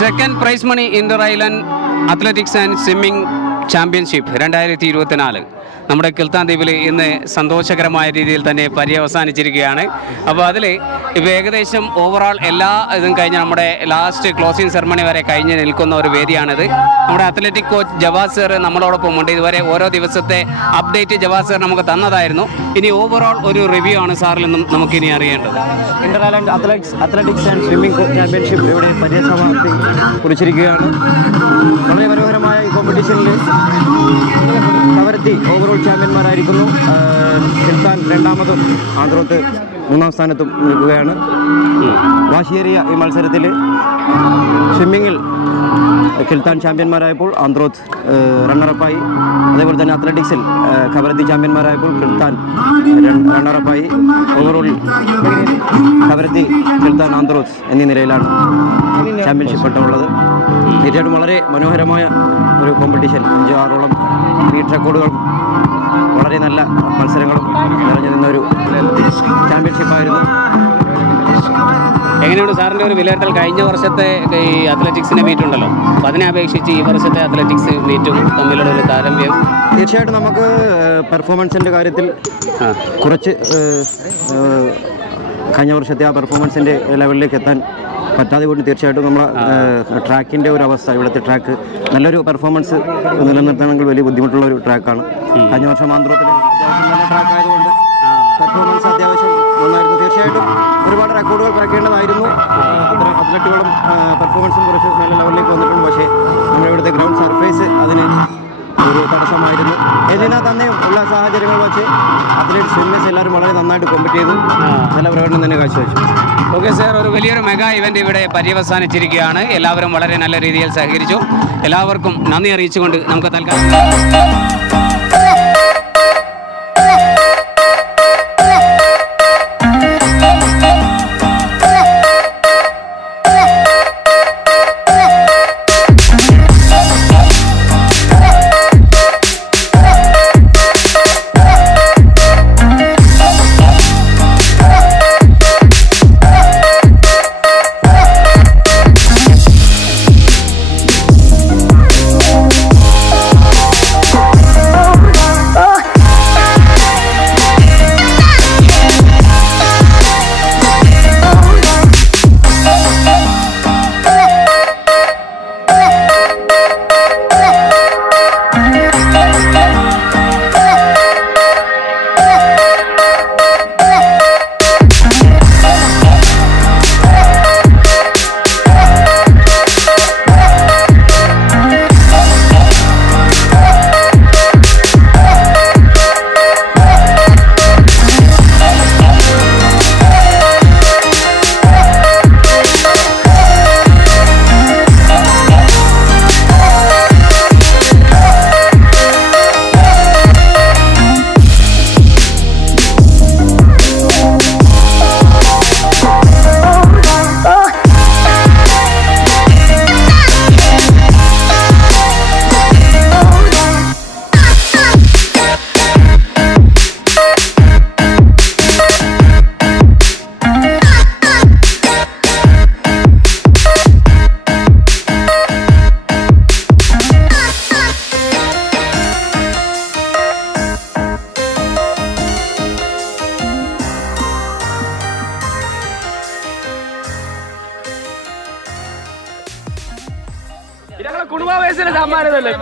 Second prize money inter island athletics and swimming championship 2024 നമ്മുടെ കിൽത്താൻ ദ്വീപിൽ ഇന്ന് സന്തോഷകരമായ രീതിയിൽ തന്നെ പര്യവസാനിച്ചിരിക്കുകയാണ്. അപ്പോൾ അതിൽ ഇപ്പോൾ ഏകദേശം ഓവറോൾ എല്ലാ ഇതും കഴിഞ്ഞ് നമ്മുടെ ലാസ്റ്റ് ക്ലോസിംഗ് സെറമണി വരെ കഴിഞ്ഞ് നിൽക്കുന്ന ഒരു വേദിയാണിത്. നമ്മുടെ അത്ലറ്റിക് കോച്ച് ജവാസ് സർ നമ്മളോടൊപ്പം ഉണ്ട്. ഇതുവരെ ഓരോ ദിവസത്തെ അപ്ഡേറ്റ് ജവാസ് സർ നമുക്ക് തന്നതായിരുന്നു. ഇനി ഓവറോൾ ഒരു റിവ്യൂ ആണ് സാറിൽ നിന്നും നമുക്കിനി അറിയേണ്ടത്. Inter island athletics and swimming championship ഇവിടെ പര്യസമാപ്തി കുറിച്ചിരിക്കുകയാണ്. വളരെ മനോഹരമായ ഈ കോമ്പറ്റീഷനിൽ കവരത്തി ഓവറോൾ ചാമ്പ്യന്മാരായിരിക്കുന്നു. കിൽത്താൻ രണ്ടാമതും ആന്ധ്രോത്ത് മൂന്നാം സ്ഥാനത്തും നിൽക്കുകയാണ്. വാശിയേറിയ ഈ മത്സരത്തിൽ സ്വിമ്മിങ്ങിൽ കിൽത്താൻ ചാമ്പ്യന്മാരായപ്പോൾ ആന്ധ്രോത്ത് റണ്ണറപ്പായി. അതേപോലെ തന്നെ അത്ലറ്റിക്സിൽ കവരത്തി ചാമ്പ്യന്മാരായപ്പോൾ കിൽത്താൻ റണ്ണറപ്പായി. ഓവറോളിൽ കവരത്തി, കിൽത്താൻ, ആന്ധ്രോത്ത് എന്നീ നിലയിലാണ് ചാമ്പ്യൻഷിപ്പ് പട്ടമുള്ളത്. തീർച്ചയായിട്ടും വളരെ മനോഹരമായ ഒരു കോമ്പറ്റീഷൻ. 5-6ഓളം മീറ്റ് റെക്കോർഡുകളും വളരെ നല്ല മത്സരങ്ങളും നിറഞ്ഞു നിന്നൊരു ചാമ്പ്യൻഷിപ്പായിരുന്നു. എങ്ങനെയാണ് സാറിൻ്റെ ഒരു വിലയിരുത്തൽ? കഴിഞ്ഞ വർഷത്തെ ഈ അത്ലറ്റിക്സിൻ്റെ മീറ്റ് ഉണ്ടല്ലോ, അപ്പോൾ അതിനെ അപേക്ഷിച്ച് ഈ വർഷത്തെ അത്ലറ്റിക്സ് മീറ്റും തമ്മിലുള്ള ഒരു താരതമ്യം? തീർച്ചയായിട്ടും നമുക്ക് പെർഫോമൻസിൻ്റെ കാര്യത്തിൽ കുറച്ച് കഴിഞ്ഞ വർഷത്തെ ആ പെർഫോമൻസിൻ്റെ ലെവലിലേക്ക് എത്താൻ പറ്റാതെ കൊണ്ട് തീർച്ചയായിട്ടും നമ്മൾ ട്രാക്കിൻ്റെ ഒരു അവസ്ഥ, ഇവിടുത്തെ ട്രാക്ക് നല്ലൊരു പെർഫോമൻസ് നിലനിർത്തണമെങ്കിൽ വലിയ ബുദ്ധിമുട്ടുള്ള ഒരു ട്രാക്കാണ്. കഴിഞ്ഞ വർഷം ആന്ധ്രത്തിൽ അത്യാവശ്യം നല്ല ട്രാക്ക് ആയതുകൊണ്ട് പെർഫോമൻസ് അത്യാവശ്യം നന്നായിരുന്നു. തീർച്ചയായിട്ടും ഒരുപാട് റെക്കോർഡുകൾ പിറക്കേണ്ടതായിരുന്നു. അത്ലറ്റുകളും പെർഫോമൻസും കുറച്ച് നല്ല ലെവലിലേക്ക് വന്നിട്ടുണ്ട്. പക്ഷേ നമ്മുടെ ഇവിടുത്തെ ഗ്രൗണ്ട് സർഫേസ് അതിന് ഒരു തടസ്സമായിരുന്നു. എന്നിരുന്നാൽ തന്നെയും ഉള്ള സാഹചര്യങ്ങൾ വെച്ച് അത്ലറ്റ് സ്വിമ്മേഴ്സ് എല്ലാവരും വളരെ നന്നായിട്ട് കോമ്പറ്റ് ചെയ്തു, നല്ല പ്രകടനം തന്നെ കാഴ്ചവെച്ചു. ഓക്കെ സാർ, ഒരു വലിയൊരു മെഗാ ഇവന്റ് ഇവിടെ പര്യവസാനിച്ചിരിക്കുകയാണ്. എല്ലാവരും വളരെ നല്ല രീതിയിൽ സഹകരിച്ചു. എല്ലാവർക്കും നന്ദി അറിയിച്ചുകൊണ്ട് നമുക്ക് തൽക്കാലം കുടുംബ വയസ്സിലെ സമ്മാനമല്ലേ?